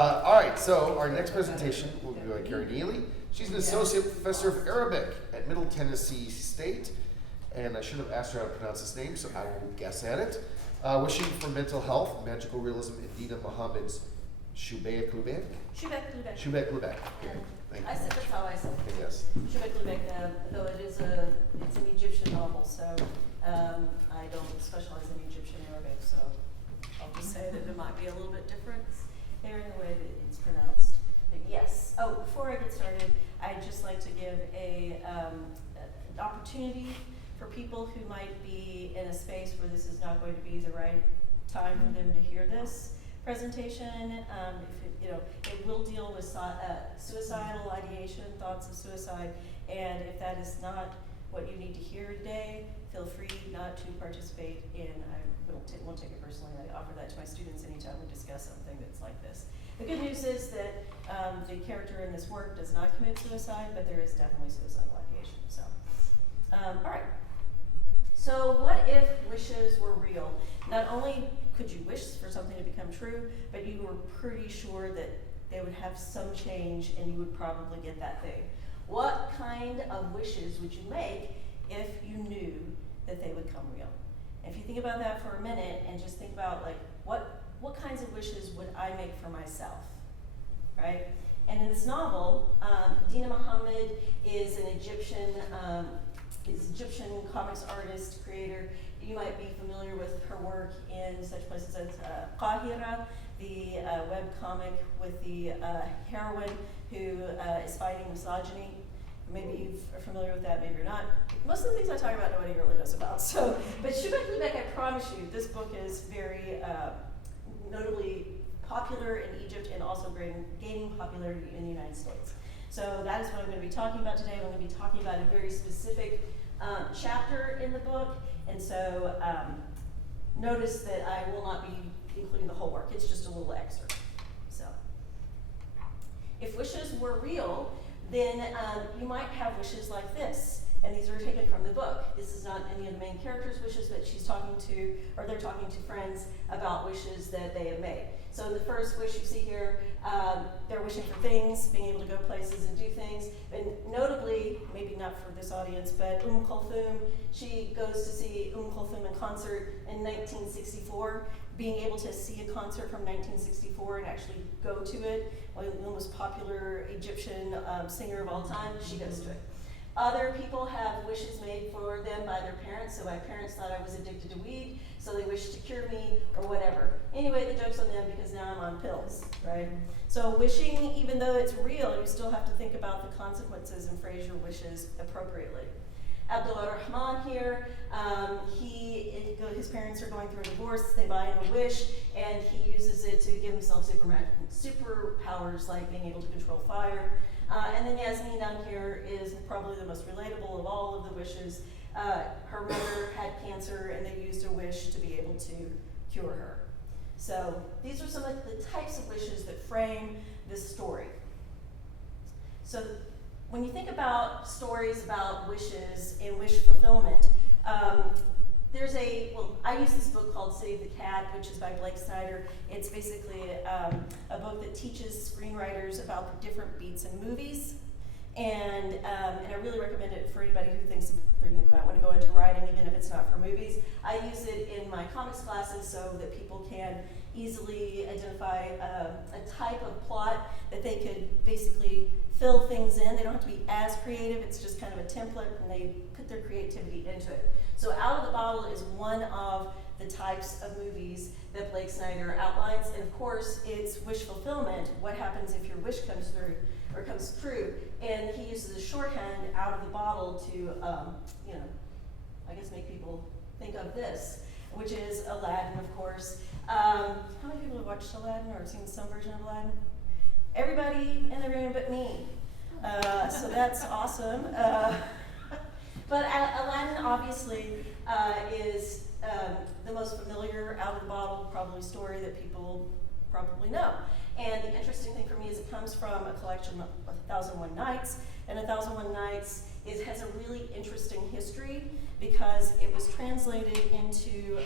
All right, so our next presentation will be by Kari Neely. She's an associate professor of Arabic at Middle Tennessee State, and I should have asked her how to pronounce this name, so I will guess at it. Wishing for Mental Health, Magical Realism, and Deena Mohamed's Shubeik Lubeik? Shubeik Lubeik. Shubeik Lubeik. Okay, thank you. I said that's how I said it. Okay, yes. Shubeik Lubeik, though it's an Egyptian novel, so I don't specialize in Egyptian Arabic, so I'll just say that it might be a little bit different there in the way that it's pronounced. But yes. Oh, before I get started, I'd just like to give an opportunity for people who might be in a space where this is not going to be the right time for them to hear this presentation. It will deal with suicidal ideation, thoughts of suicide, and if that is not what you need to hear today, feel free not to participate in. I won't take it personally. I offer that to my students anytime we discuss something that's like this. The good news is that the character in this work does not commit suicide, but there is definitely suicidal ideation. So, all right. So what if wishes were real? Not only could you wish for something to become true, but you were pretty sure that they would have some change and you would probably get that thing. What kind of wishes would you make if you knew that they would come real? If you think about that for a minute and just think about like what kinds of wishes would I make for myself, right? And in this novel, Deena Mohamed is an Egyptian comics artist, creator. You might be familiar with her work in such places as Qahira, the web comic with the heroine who is fighting misogyny. Maybe you're familiar with that, maybe you're not. Most of the things I talk about, nobody really knows about. So, but Shubeik Lubeik, I promise you, this book is very notably popular in Egypt and also gaining popularity in the United States. So that is what I'm going to be talking about today. I'm going to be talking about a very specific chapter in the book, and so notice that I will not be including the whole work. It's just a little excerpt. So, if wishes were real, then you might have wishes like this. And these are taken from the book. This is not any of the main characters' wishes, but she's talking to, or they're talking to friends about wishes that they have made. So in the first wish you see here, they're wishing for things, being able to go places and do things. And notably, maybe not for this audience, but Kulthum, she goes to see Kulthum in concert in 1964. Being able to see a concert from 1964 and actually go to it, the most popular Egyptian singer of all time, she goes to it. Other people have wishes made for them by their parents. So my parents thought I was addicted to weed, so they wished to cure me or whatever. Anyway, the joke's on them because now I'm on pills, right? So wishing, even though it's real, you still have to think about the consequences and phrase your wishes appropriately. Abdullah Rahman here, his parents are going through a divorce, they buy him a wish, and he uses it to give himself superpowers like being able to control fire. And then Yasmin down here is probably the most relatable of all of the wishes. Her mother had cancer and they used a wish to be able to cure her. So these are some of the types of wishes that frame this story. So when you think about stories about wishes and wish fulfillment, I use this book called City of the Cat, which is by Blake Snyder. It's basically a book that teaches screenwriters about the different beats in movies. And I really recommend it for anybody who thinks they might want to go into writing, even if it's not for movies. I use it in my comics classes so that people can easily identify a type of plot that they could basically fill things in. They don't have to be as creative. It's just kind of a template, and they put their creativity into it. So Out of the Bottle is one of the types of movies that Blake Snyder outlines. And of course, it's wish fulfillment. What happens if your wish comes through or comes true? And he uses a shorthand, out of the bottle, to, I guess make people think of this, which is Aladdin, of course. How many people have watched Aladdin or seen some version of Aladdin? Everybody in the room but me. So that's awesome. But Aladdin obviously is the most familiar out of the bottle probably story that people probably know. And the interesting thing for me is it comes from a collection of 1001 Nights, and 1001 Nights has a really interesting history because it was translated into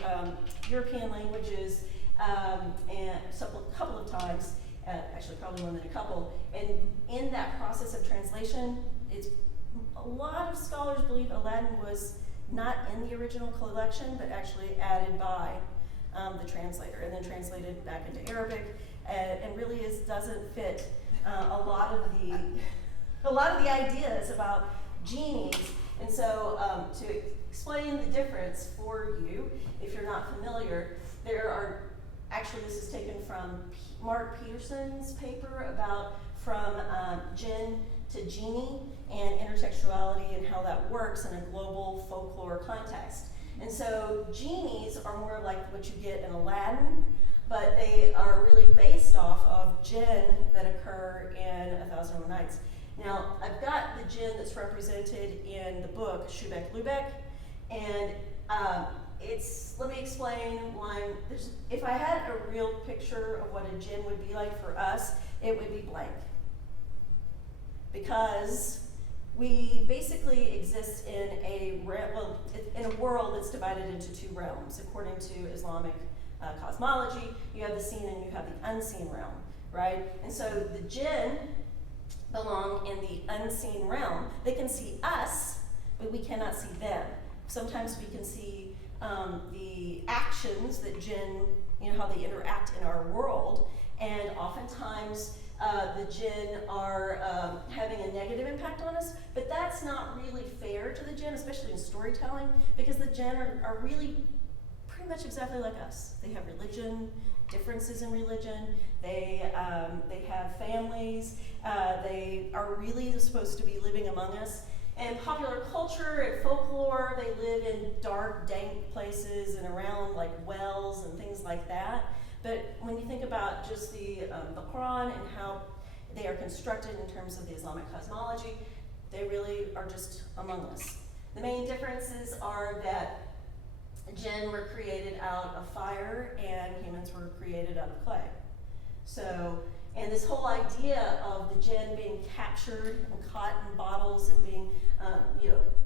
European languages and a couple of times, actually probably more than a couple. And in that process of translation, it's a lot of scholars believe Aladdin was not in the original collection, but actually added by the translator, and then translated back into Arabic, and really doesn't fit a lot of the ideas about genies. And so to explain the difference for you, if you're not familiar, there are, actually this is taken from Mark Peterson's paper about from jinn to genie and intertextuality and how that works in a global folklore context. And so genies are more like what you get in Aladdin, but they are really based off of jinn that occur in 1001 Nights. Now, I've got the jinn that's represented in the book, Shubeik Lubeik, and let me explain why. If I had a real picture of what a jinn would be like for us, it would be blank. Because we basically exist in a world that's divided into two realms. According to Islamic cosmology, you have the seen and you have the unseen realm, right? And so the jinn belong in the unseen realm. They can see us, but we cannot see them. Sometimes we can see the actions that jinn, how they interact in our world, and oftentimes the jinn are having a negative impact on us, but that's not really fair to the jinn, especially in storytelling, because the jinn are really pretty much exactly like us. They have religion, differences in religion, they have families, they are really supposed to be living among us. In popular culture and folklore, they live in dark, dank places and around like wells and things like that. But when you think about just the Quran and how they are constructed in terms of the Islamic cosmology, they really are just among us. The main differences are that jinn were created out of fire and humans were created out of clay. So, and this whole idea of the jinn being captured and caught in bottles and being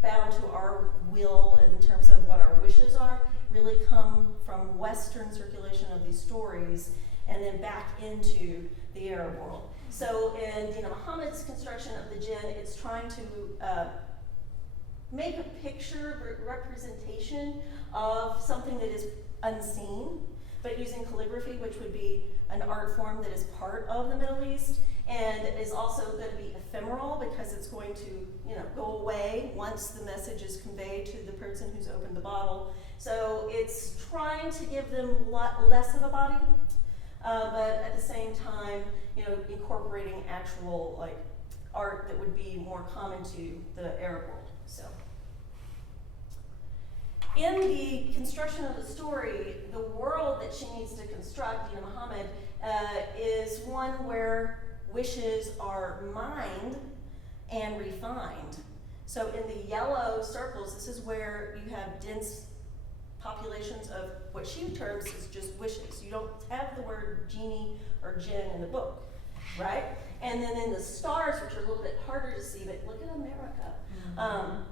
bound to our will in terms of what our wishes are really come from Western circulation of these stories and then back into the Arab world. So in Deena Mohamed's construction of the jinn, it's trying to make a picture, representation of something that is unseen, but using calligraphy, which would be an art form that is part of the Middle East and is also going to be ephemeral because it's going to go away once the message is conveyed to the person who's opened the bottle. So it's trying to give them less of a body, but at the same time, incorporating actual art that would be more common to the Arab world. So, in the construction of the story, the world that she needs to construct, Deena Mohamed, is one where wishes are mined and refined. So in the yellow circles, this is where you have dense populations of what she terms as just wishes. You don't have the word genie or jinn in the book, right? And then in the stars, which are a little bit harder to see, but look at America.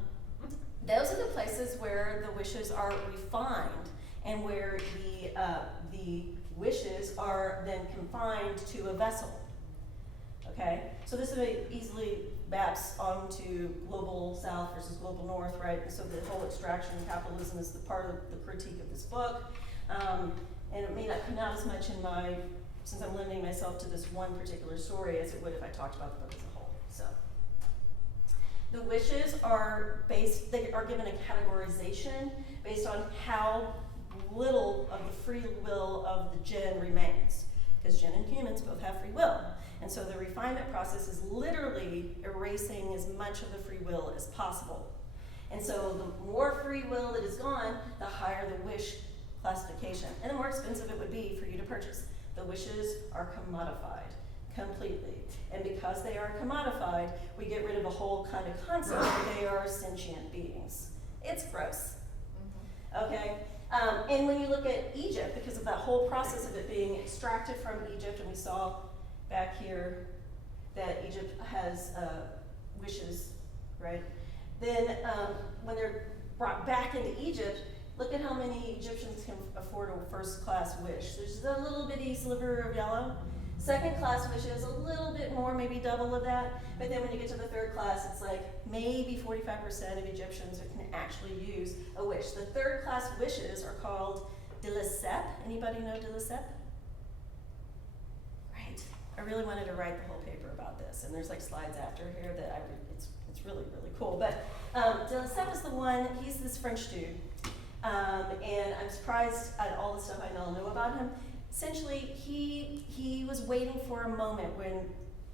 Those are the places where the wishes are refined and where the wishes are then confined to a vessel. Okay, so this easily maps onto global south versus global north, right? And so the whole extraction and capitalism is the part of the critique of this book. And it may not come out as much since I'm limiting myself to this one particular story as it would if I talked about the book as a whole. So the wishes are they are given a categorization based on how little of the free will of the jinn remains. Because jinn and humans both have free will. And so the refinement process is literally erasing as much of the free will as possible. And so the more free will that is gone, the higher the wish classification. And the more expensive it would be for you to purchase. The wishes are commodified completely. And because they are commodified, we get rid of a whole kind of concept that they are sentient beings. It's gross. Okay? And when you look at Egypt, because of that whole process of it being extracted from Egypt, and we saw back here that Egypt has wishes, right? Then when they're brought back into Egypt, look at how many Egyptians can afford a first-class wish. There's a little bitty sliver of yellow. Second class wishes, a little bit more, maybe double of that. But then when you get to the third class, it's like maybe 45% of Egyptians who can actually use a wish. The third class wishes are called de lesseps. Anybody know de lesseps? Right. I really wanted to write the whole paper about this, and there's like slides after here that it's really, really cool. But de lesseps is the one, he's this French dude. And I'm surprised at all the stuff I now know about him. Essentially, he was waiting for a moment when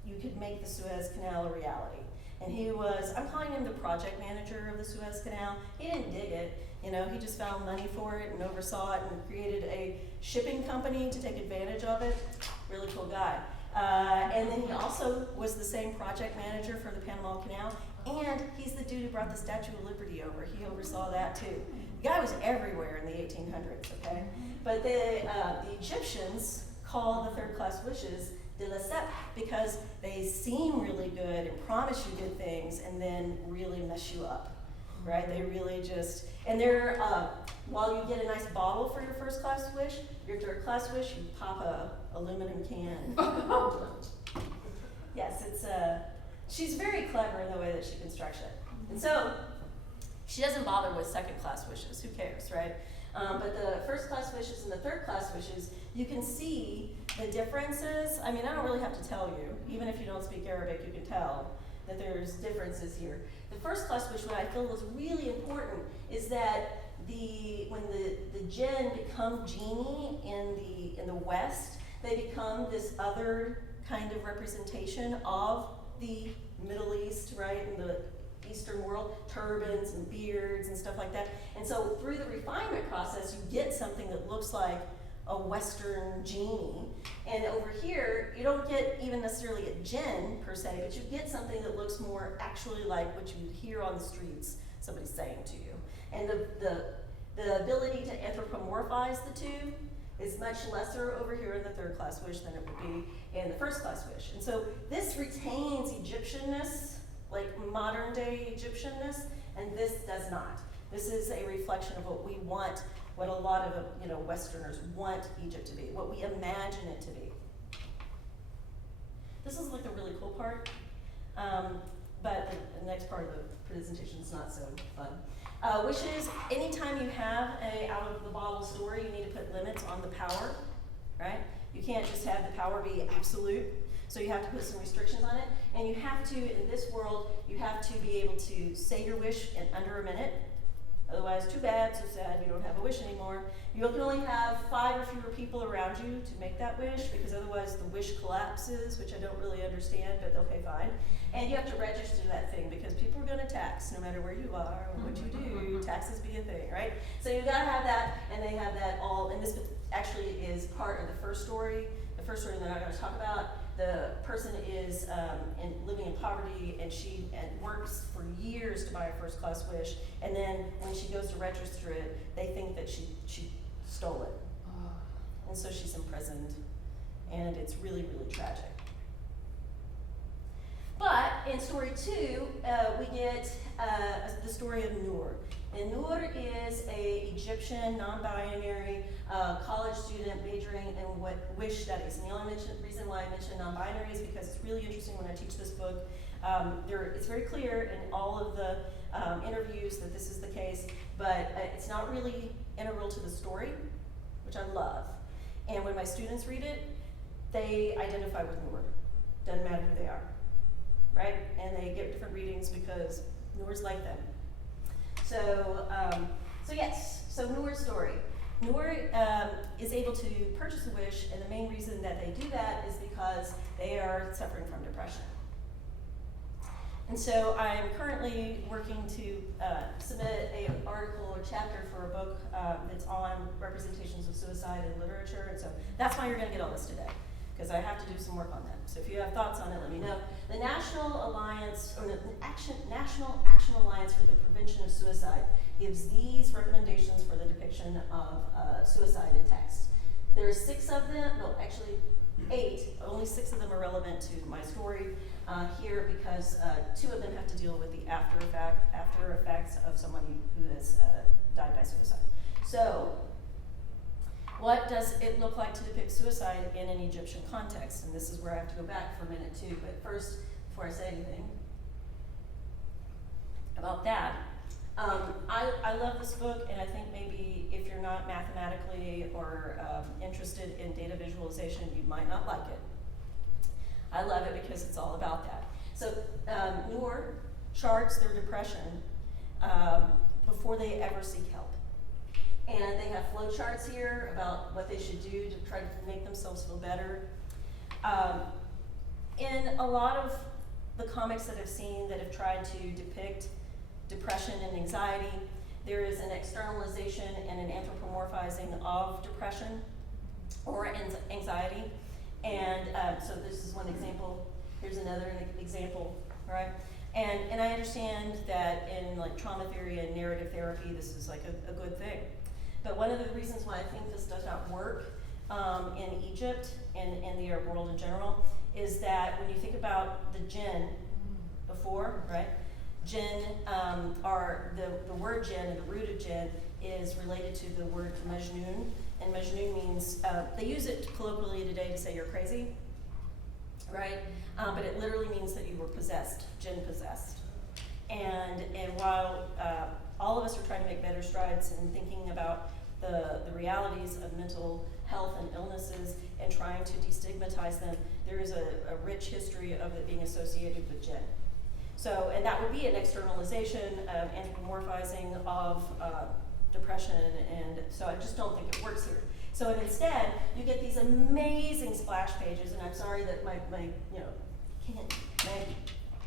you could make the Suez Canal a reality. And he was, I'm calling him the project manager of the Suez Canal. He didn't dig it, you know, he just found money for it and oversaw it and created a shipping company to take advantage of it. Really cool guy. And then he also was the same project manager for the Panama Canal, and he's the dude who brought the Statue of Liberty over. He oversaw that too. The guy was everywhere in the 1800s, okay? But the Egyptians call the third class wishes de lesseps because they seem really good and promise you good things and then really mess you up, right? They really just, and they're, while you get a nice bottle for your first class wish, your third class wish, you pop a aluminum can. Yes, it's, she's very clever in the way that she constructs it. And so, she doesn't bother with second class wishes, who cares, right? But the first class wishes and the third class wishes, you can see the differences. I mean, I don't really have to tell you, even if you don't speak Arabic, you can tell that there's differences here. The first class wish, what I feel is really important, is that when the jinn become genie in the West, they become this other kind of representation of the Middle East, right, and the Eastern world, turbans and beards and stuff like that. And so through the refinement process, you get something that looks like a Western genie. And over here, you don't get even necessarily a jinn per se, but you get something that looks more actually like what you would hear on the streets, somebody saying to you. And the ability to anthropomorphize the two is much lesser over here in the third class wish than it would be in the first class wish. And so this retains Egyptianness, like modern day Egyptianness, and this does not. This is a reflection of what we want, what a lot of Westerners want Egypt to be, what we imagine it to be. This is like the really cool part, but the next part of the presentation is not so fun. Wishes, anytime you have a out of the bottle story, you need to put limits on the power, right? You can't just have the power be absolute. So you have to put some restrictions on it, and you have to, in this world, you have to be able to say your wish in under a minute. Otherwise, too bad, so sad, you don't have a wish anymore. You can only have 5 or fewer people around you to make that wish, because otherwise the wish collapses, which I don't really understand, but okay, fine. And you have to register that thing, because people are gonna tax, no matter where you are or what you do, taxes be a thing, right? So you gotta have that, and they have that all, and this actually is part of the first story that I'm gonna talk about. The person is living in poverty, and she works for years to buy a first class wish, and then when she goes to register it, they think that she stole it. And so she's imprisoned, and it's really, really tragic. But in story 2, we get the story of Noor. And Noor is an Egyptian, non-binary college student majoring in wish studies. And the only reason why I mention non-binary is because it's really interesting when I teach this book. It's very clear in all of the interviews that this is the case, but it's not really integral to the story, which I love. And when my students read it, they identify with Noor. Doesn't matter who they are, right? And they get different readings because Noor's like them. So Noor's story. Noor is able to purchase a wish, and the main reason that they do that is because they are suffering from depression. And so I'm currently working to submit an article or chapter for a book that's on representations of suicide in literature, and so that's why you're gonna get all this today, because I have to do some work on that. So if you have thoughts on it, let me know. The National Alliance, or the National Action Alliance for the Prevention of Suicide gives these recommendations for the depiction of suicide in text. There's 6 of them, no, actually 8, only 6 of them are relevant to my story here, because 2 of them have to deal with the after effects of somebody who has died by suicide. So, What does it look like to depict suicide in an Egyptian context? And this is where I have to go back for a minute too, but first, before I say anything about that, I love this book, and I think maybe if you're not mathematically or interested in data visualization, you might not like it. I love it because it's all about that. So Noor charts their depression before they ever seek help. And they have flow charts here about what they should do to try to make themselves feel better. In a lot of the comics that I've seen that have tried to depict depression and anxiety, there is an externalization and an anthropomorphizing of depression or anxiety. And so this is one example. Here's another example, right? And I understand that in like trauma theory and narrative therapy, this is like a good thing. But one of the reasons why I think this does not work in Egypt and in the Arab world in general is that when you think about the jinn before, right? Jinn are the word jinn, and the root of jinn is related to the word majnoon, and majnoon means they use it colloquially today to say you're crazy, right? But it literally means that you were possessed, jinn possessed. And while all of us are trying to make better strides in thinking about the realities of mental health and illnesses and trying to destigmatize them, there is a rich history of it being associated with jinn. So, and that would be an externalization, anthropomorphizing of depression, and so I just don't think it works here. So instead, you get these amazing splash pages, and I'm sorry that my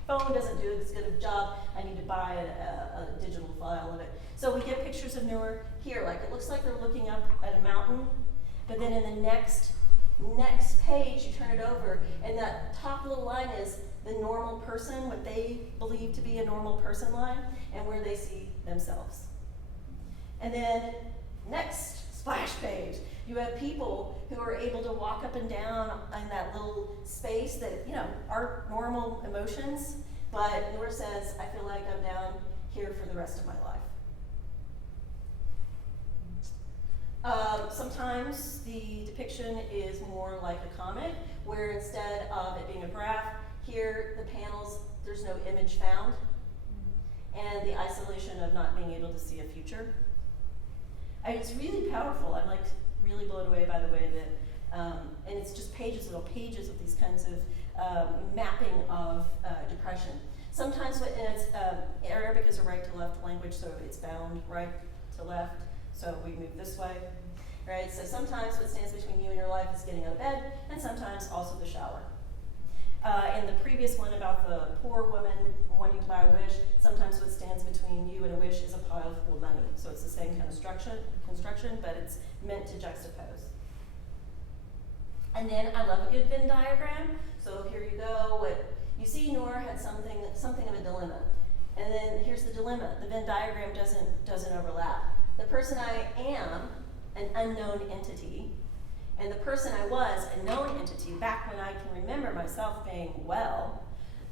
phone doesn't do as good of a job. I need to buy a digital file of it. So we get pictures of Noor here, like it looks like they're looking up at a mountain, but then in the next page, you turn it over, and that top little line is the normal person, what they believe to be a normal person line, and where they see themselves. And then next splash page, you have people who are able to walk up and down in that little space that, aren't normal emotions, but Noor says, I feel like I'm down here for the rest of my life. Sometimes the depiction is more like a comic, where instead of it being a graph, here the panels, there's no image found, and the isolation of not being able to see a future. It's really powerful. I'm like really blown away by the way that, and it's just pages and pages of these kinds of mapping of depression. Sometimes, and it's Arabic is a right to left language, so it's bound right to left. So we move this way, right? So sometimes what stands between you and your life is getting out of bed, and sometimes also the shower. In the previous one about the poor woman wanting to buy a wish, sometimes what stands between you and a wish is a pile full of money. So it's the same kind of construction, but it's meant to juxtapose. And then I love a good Venn diagram. So here you go. What you see, Noor had something of a dilemma. And then here's the dilemma. The Venn diagram doesn't overlap. The person I am, an unknown entity, and the person I was, a known entity, back when I can remember myself being well,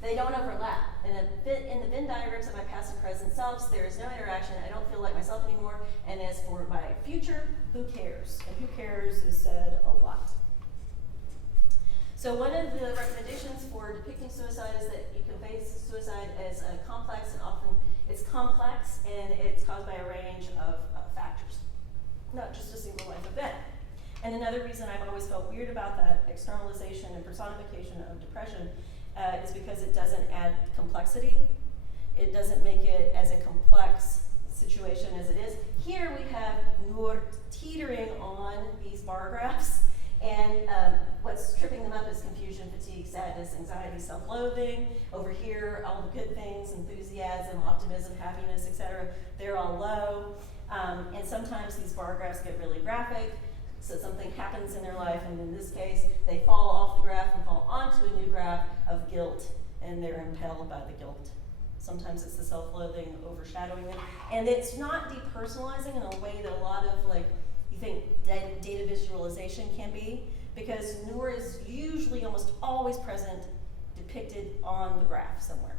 they don't overlap. In the Venn diagrams of my past and present selves, there is no interaction. I don't feel like myself anymore. And as for my future, who cares? And who cares is said a lot. So one of the recommendations for depicting suicide is that you can face suicide as a complex, and often it's complex and it's caused by a range of factors, not just a single life event. And another reason I've always felt weird about that externalization and personification of depression is because it doesn't add complexity. It doesn't make it as a complex situation as it is. Here we have Noor teetering on these bar graphs, and what's tripping them up is confusion, fatigue, sadness, anxiety, self-loathing. Over here, all the good things, enthusiasm, optimism, happiness, etc., they're all low. And sometimes these bar graphs get really graphic. So something happens in their life, and in this case, they fall off the graph and fall onto a new graph of guilt, and they're impelled by the guilt. Sometimes it's the self-loathing overshadowing them. And it's not depersonalizing in a way that a lot of, you think data visualization can be, because Noor is usually almost always present, depicted on the graph somewhere.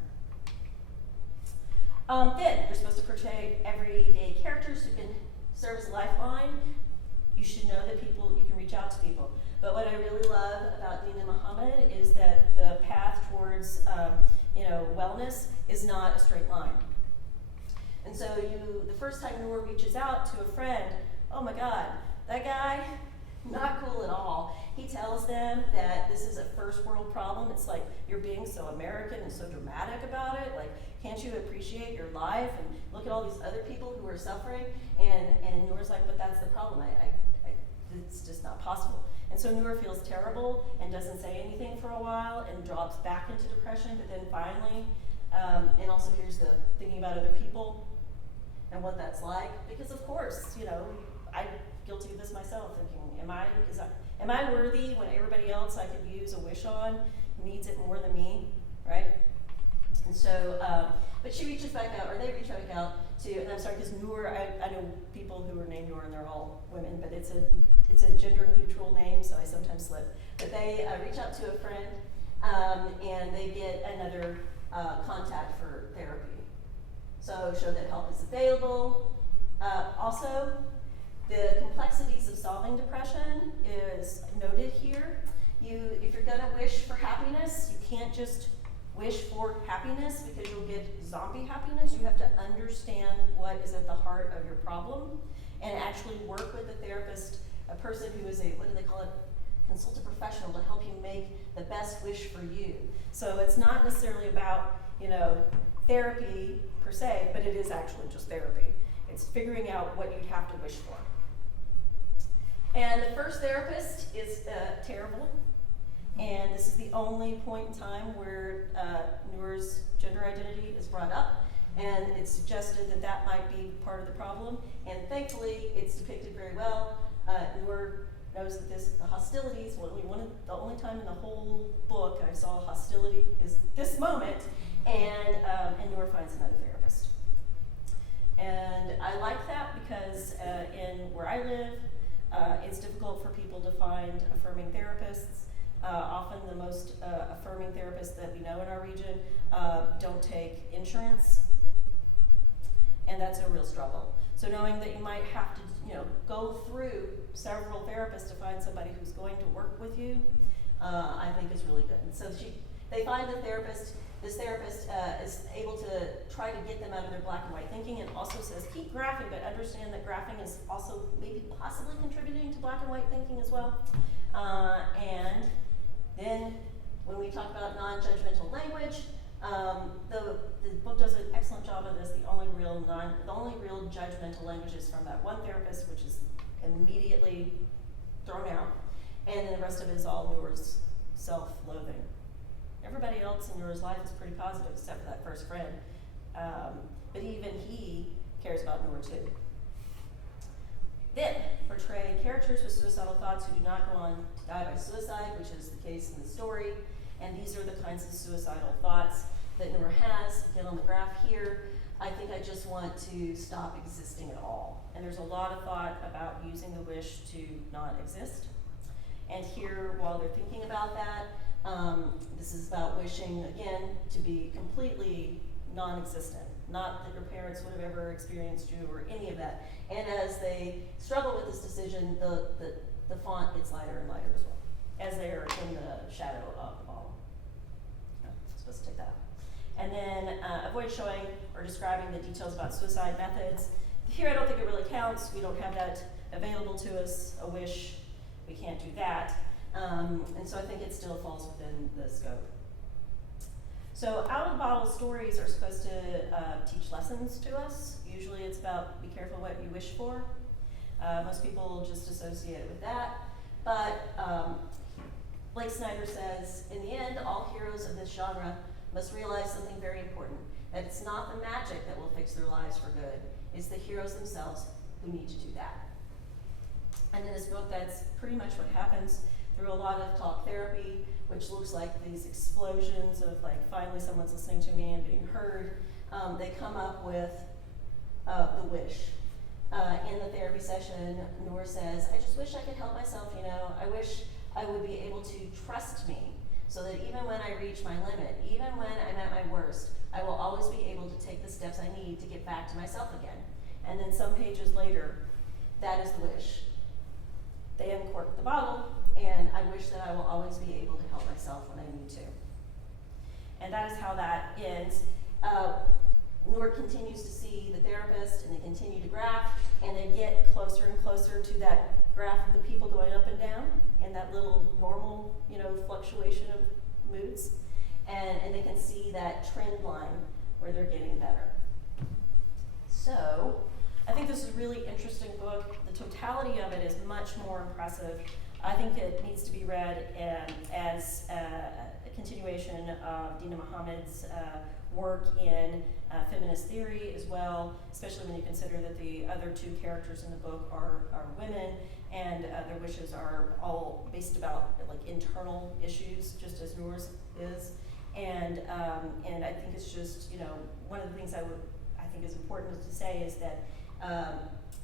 Then, you're supposed to portray everyday characters who can serve as a lifeline. you should know that you can reach out to people. But what I really love about Deena Mohamed is that the path towards wellness is not a straight line. And so the first time Noor reaches out to a friend, oh my God, that guy, not cool at all. He tells them that this is a first world problem. It's like, you're being so American and so dramatic about it. Like, can't you appreciate your life and look at all these other people who are suffering? And Noor's like, but that's the problem. It's just not possible. And so Noor feels terrible and doesn't say anything for a while and drops back into depression, but then finally, and also here's the thinking about other people and what that's like. Because of course, I'm guilty of this myself, thinking, am I worthy when everybody else I could use a wish on needs it more than me, right? And so, but she reaches back out, or they reach back out to, and I'm sorry, because Noor, I know people who are named Noor and they're all women, but it's a gender neutral name, so I sometimes slip. But they reach out to a friend, and they get another contact for therapy. So show that help is available. Also, the complexities of solving depression is noted here. If you're gonna wish for happiness, you can't just wish for happiness because you'll get zombie happiness. You have to understand what is at the heart of your problem and actually work with a therapist, a person who is what do they call it? Consultative professional to help you make the best wish for you. So it's not necessarily about, therapy per se, but it is actually just therapy. It's figuring out what you'd have to wish for. And the first therapist is terrible. And this is the only point in time where Noor's gender identity is brought up. And it's suggested that might be part of the problem. And thankfully, it's depicted very well. Noor knows that the hostilities, the only time in the whole book I saw hostility is this moment. And Noor finds another therapist. And I like that because in where I live, it's difficult for people to find affirming therapists. Often the most affirming therapists that we know in our region don't take insurance, and that's a real struggle. So knowing that you might have to, go through several therapists to find somebody who's going to work with you, I think is really good. And so they find the therapist. This therapist is able to try to get them out of their black and white thinking, and also says keep graphing, but understand that graphing is also maybe possibly contributing to black and white thinking as well. And then when we talk about non-judgmental language, the book does an excellent job of this. The only real judgmental language is from that one therapist, which is immediately thrown out, and then the rest of it is all Noor's self-loathing. Everybody else in Noor's life is pretty positive, except for that first friend. But even he cares about Noor too. Then, portray characters with suicidal thoughts who do not go on to die by suicide, which is the case in the story. And these are the kinds of suicidal thoughts that Noor has. Again, on the graph here, I think I just want to stop existing at all. And there's a lot of thought about using the wish to not exist. And here, while they're thinking about that, this is about wishing, again, to be completely non-existent. Not that your parents would have ever experienced you or any of that. And as they struggle with this decision, the font gets lighter and lighter as well, as they're in the shadow of the bottle. I'm supposed to take that out. And then avoid showing or describing the details about suicide methods. Here I don't think it really counts. We don't have that available to us, a wish. We can't do that. And so I think it still falls within the scope. So out of the bottle stories are supposed to teach lessons to us. Usually it's about be careful what you wish for. Most people just associate it with that. But Blake Snyder says, in the end, all heroes of this genre must realize something very important, that it's not the magic that will fix their lives for good. It's the heroes themselves who need to do that. And in this book, that's pretty much what happens through a lot of talk therapy, which looks like these explosions of like, finally someone's listening to me and being heard. They come up with the wish. In the therapy session, Noor says, I just wish I could help myself, I wish I would be able to trust me so that even when I reach my limit, even when I'm at my worst, I will always be able to take the steps I need to get back to myself again. And then some pages later, that is the wish. they uncork the bottle, and I wish that I will always be able to help myself when I need to. And that is how that ends. Noor continues to see the therapist, and they continue to graph, and they get closer and closer to that graph of the people going up and down, and that little normal, fluctuation of moods. And they can see that trend line where they're getting better. So, I think this is a really interesting book. The totality of it is much more impressive. I think it needs to be read as a continuation of Deena Mohamed's work in feminist theory as well, especially when you consider that the other two characters in the book are women, and their wishes are all based about like internal issues, just as Noor's is. And I think it's just, one of the things I think is important to say is that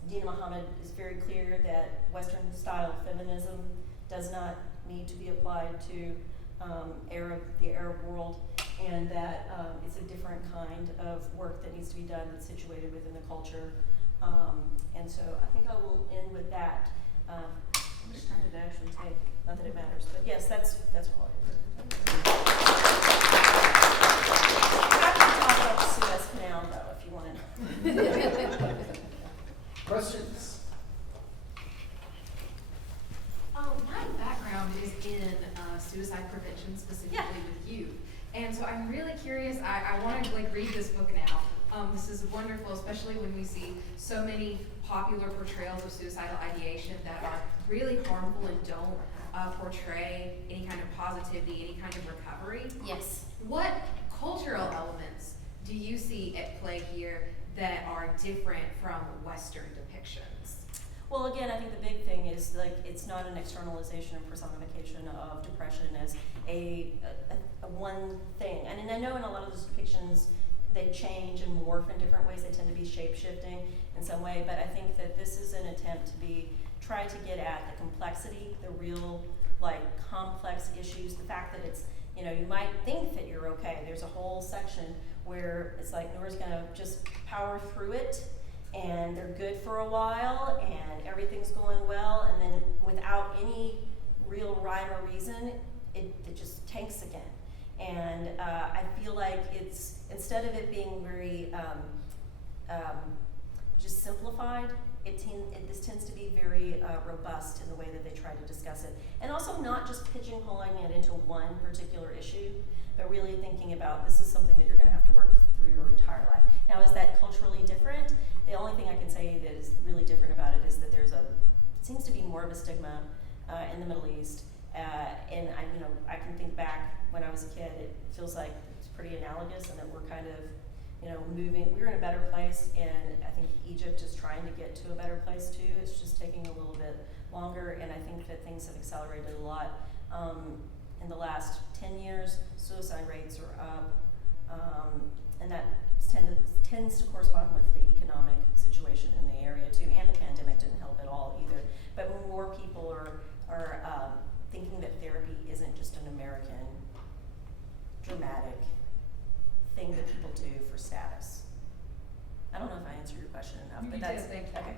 Deena Mohamed is very clear that Western style feminism does not need to be applied to the Arab world, and that it's a different kind of work that needs to be done that's situated within the culture. And so I think I will end with that. How much time did it actually take? Not that it matters, but yes, that's all it is. Happy to talk about the Suez Canal, though, if you want to know. Questions? My background is in suicide prevention, specifically with youth. And so I'm really curious, I want to read this book now. This is wonderful, especially when we see so many popular portrayals of suicidal ideation that are really harmful and don't portray any kind of positivity, any kind of recovery. Yes. What cultural elements do you see at play here that are different from Western depictions? Well, again, I think the big thing is it's not an externalization and personification of depression as a one thing. And I know in a lot of those depictions they change and morph in different ways. They tend to be shape-shifting in some way, but I think that this is an attempt to try to get at the complexity, the real complex issues, the fact that it's, you might think that you're okay. There's a whole section where it's like Noor's gonna just power through it, and they're good for a while, and everything's going well, and then without any real rhyme or reason, it just tanks again. And I feel like it's, instead of it being very just simplified, this tends to be very robust in the way that they try to discuss it. And also not just pigeonholing it into one particular issue, but really thinking about this is something that you're gonna have to work through your entire life. Now, is that culturally different? The only thing I can say that is really different about it is that it seems to be more of a stigma in the Middle East. And I can think back when I was a kid, it feels like it's pretty analogous, and that we're kind of, moving. We're in a better place, and I think Egypt is trying to get to a better place too. It's just taking a little bit longer, and I think that things have accelerated a lot. In the last 10 years, suicide rates are up, and that tends to correspond with the economic situation in the area too, and the pandemic didn't help at all either. But more people are thinking that therapy isn't just an American dramatic thing that people do for status. I don't know if I answered your question enough, but You that's did, thank you. okay.